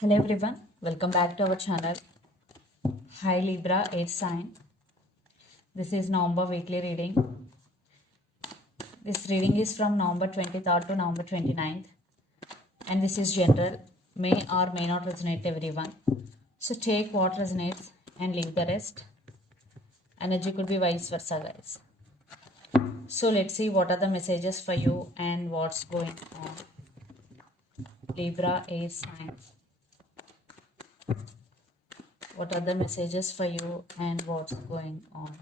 Hello everyone, welcome back to our channel. Hi Libra, air sign. This is November weekly reading. This reading is from November 23rd to November 29th, and this is general, may or may not resonate everyone. So take what resonates and leave the rest. Energy could be vice versa, guys. So let's see what are the messages for you and what's going on. Libra, air sign. What are the messages for you and what's going on?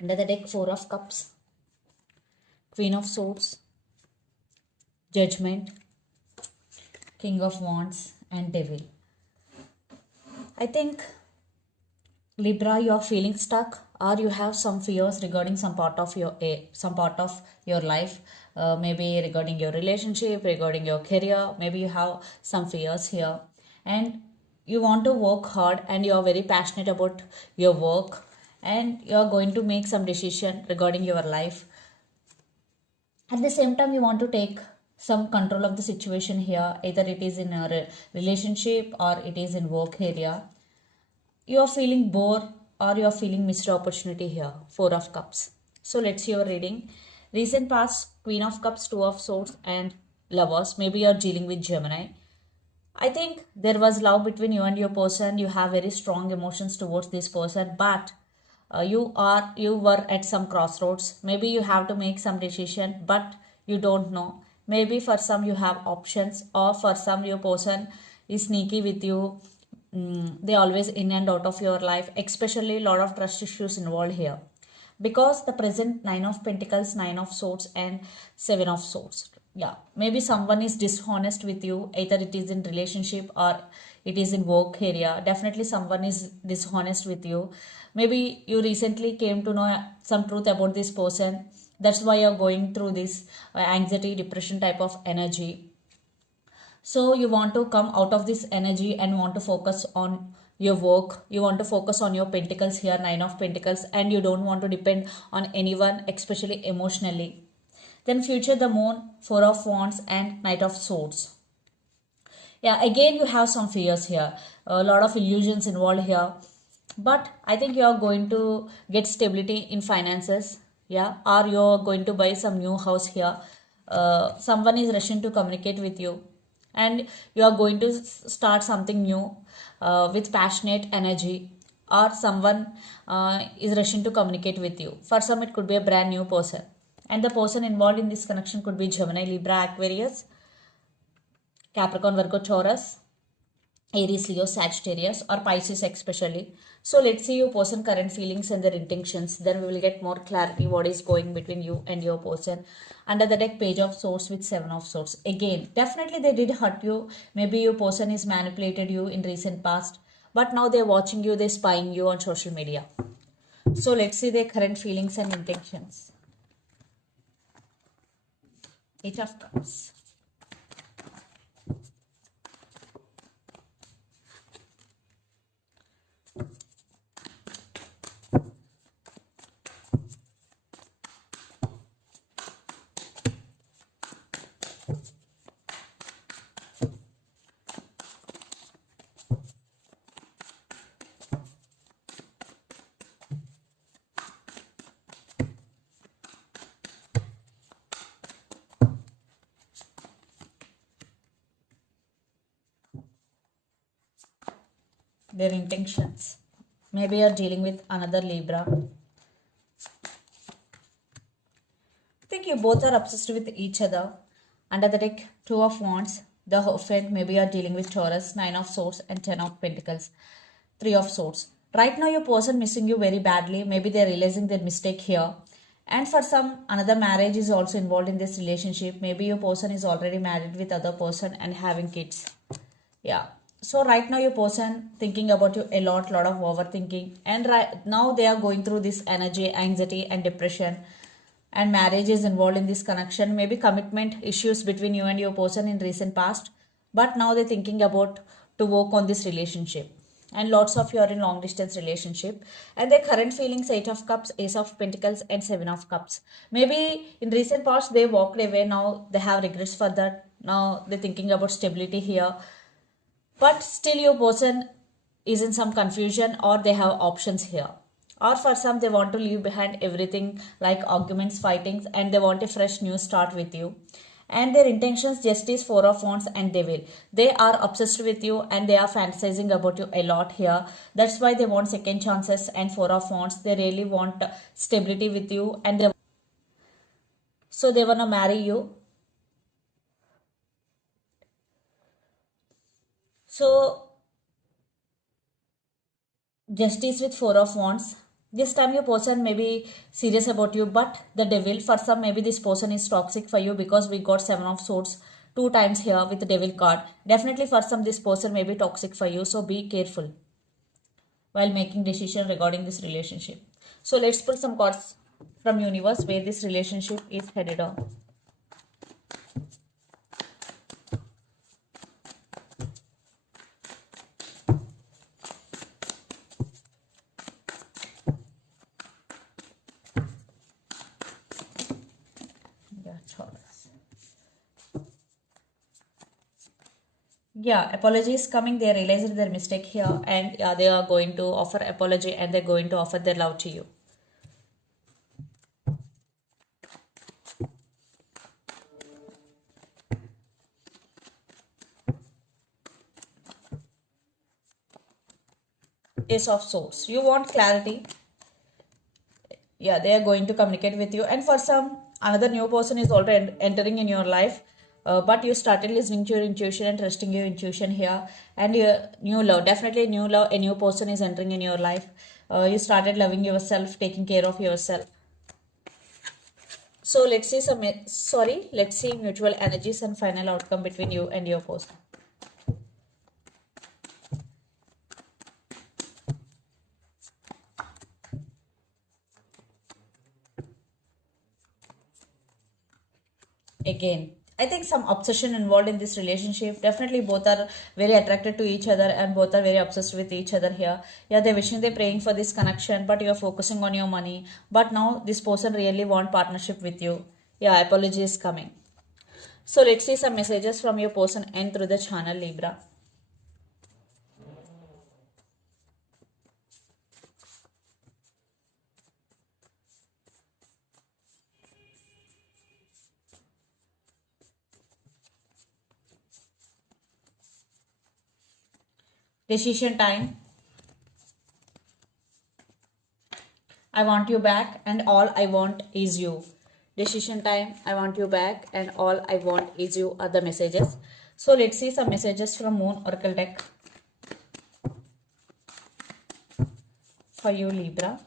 Under the deck, Four of Cups, Queen of Swords, Judgment, King of Wands, and Devil. I think Libra, you are feeling stuck, or you have some fears regarding some part of your life. Maybe regarding your relationship, regarding your career. Maybe you have some fears here, and you want to work hard, and you are very passionate about your work, and you are going to make some decision regarding your life. At the same time, you want to take some control of the situation here, either it is in a relationship or it is in work area. You are feeling bored or you are feeling missed opportunity here. Four of Cups. So let's see your reading. Recent past, Queen of Cups, Two of Swords, and Lovers. Maybe you are dealing with Gemini. I think there was love between you and your person. You have very strong emotions towards this person, but you were at some crossroads. Maybe you have to make some decision, but you don't know. Maybe for some you have options, or for some your person is sneaky with you. They always in and out of your life, especially a lot of trust issues involved here, because the present Nine of Pentacles, Nine of Swords, and Seven of Swords. Yeah, maybe someone is dishonest with you, either it is in relationship or it is in work area. Definitely someone is dishonest with you. Maybe you recently came to know some truth about this person. That's why you're going through this anxiety, depression type of energy. So you want to come out of this energy and want to focus on your work. You want to focus on your pentacles here, Nine of Pentacles, and you don't want to depend on anyone, especially emotionally. Then future, the Moon, Four of Wands, and Knight of Swords. Yeah, again you have some fears here, a lot of illusions involved here, but I think you are going to get stability in finances. Yeah, or you're going to buy some new house here. Someone is rushing to communicate with you, and you are going to start something new with passionate energy, or someone is rushing to communicate with you. For some it could be a brand new person, and the person involved in this connection could be Gemini, Libra, Aquarius, Capricorn, Virgo, Taurus, Aries, Leo, Sagittarius, or Pisces especially. So let's see your person current feelings and their intentions. Then we will get more clarity what is going between you and your person. Under the deck, Page of Swords with Seven of Swords. Again, definitely they did hurt you. Maybe your person is manipulated you in recent past, but now they're watching you, they're spying you on social media. So let's see their current feelings and intentions. Eight of Cups. their intentions. Maybe you're dealing with another Libra. I think you both are obsessed with each other. Under the deck, Two of Wands, the Hierophant. Maybe you're dealing with Taurus, Nine of Swords, and Ten of Pentacles, Three of Swords. Right now, your person missing you very badly. Maybe they're realizing their mistake here. And for some, another marriage is also involved in this relationship. Maybe your person is already married with other person and having kids. Yeah. So right now your person thinking about you a lot of overthinking, and right now they are going through this energy, anxiety and depression, and marriage is involved in this connection. Maybe commitment issues between you and your person in recent past, but now they're thinking about to work on this relationship. And lots of you are in long distance relationship, and their current feelings: Eight of Cups, Ace of Pentacles and Seven of Cups. Maybe in recent past they walked away, now they have regrets for that. Now they're thinking about stability here, but still your person is in some confusion, or they have options here. Or for some, they want to leave behind everything like arguments, fightings, and they want a fresh new start with you. And their intentions: Justice, Four of Wands and Devil. They are obsessed with you and they are fantasizing about you a lot here. That's why they want second chances. And Four of Wands, they really want stability with you, and they want to marry you. So Justice with Four of Wands. This time your person may be serious about you, but the Devil, for some maybe this person is toxic for you, because we got Seven of Swords two times here with the Devil card. Definitely for some this person may be toxic for you, so be careful while making decision regarding this relationship. So let's pull some cards from universe where this relationship is headed on. Yeah, apology is coming. They realized their mistake here, and yeah, they are going to offer apology and they're going to offer their love to you. Ace of Swords. You want clarity. Yeah, they are going to communicate with you. And for some, another new person is already entering in your life. But you started listening to your intuition and trusting your intuition here. And your new love, definitely new love, a new person is entering in your life. You started loving yourself, taking care of yourself. So let's see let's see mutual energies and final outcome between you and your person. Again, I think some obsession involved in this relationship. Definitely both are very attracted to each other and both are very obsessed with each other here. Yeah, they're wishing, they're praying for this connection, but you're focusing on your money. But now this person really want partnership with you. Yeah, apology is coming. So let's see some messages from your person and through the channel, Libra. Decision time. I want you back and all I want is you. Decision time. I want you back and all I want is you are the messages. So let's see some messages from Moon Oracle deck for you, Libra.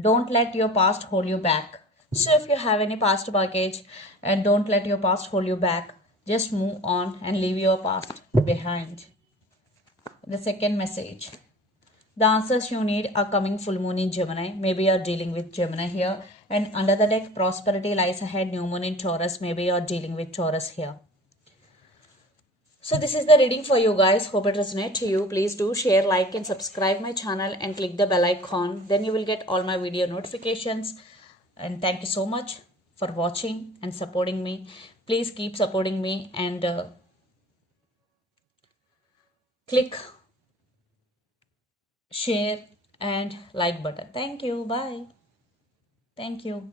Don't let your past hold you back. So if you have any past baggage, and don't let your past hold you back, just move on and leave your past behind. The second message. The answers you need are coming full moon in Gemini. Maybe you're dealing with Gemini here. And under the deck, prosperity lies ahead, new moon in Taurus. Maybe you're dealing with Taurus here. So this is the reading for you guys. Hope it resonates to you. Please do share, like and subscribe my channel and click the bell icon. Then you will get all my video notifications. And thank you so much for watching and supporting me. Please keep supporting me and click share and like button. Thank you. Bye. Thank you.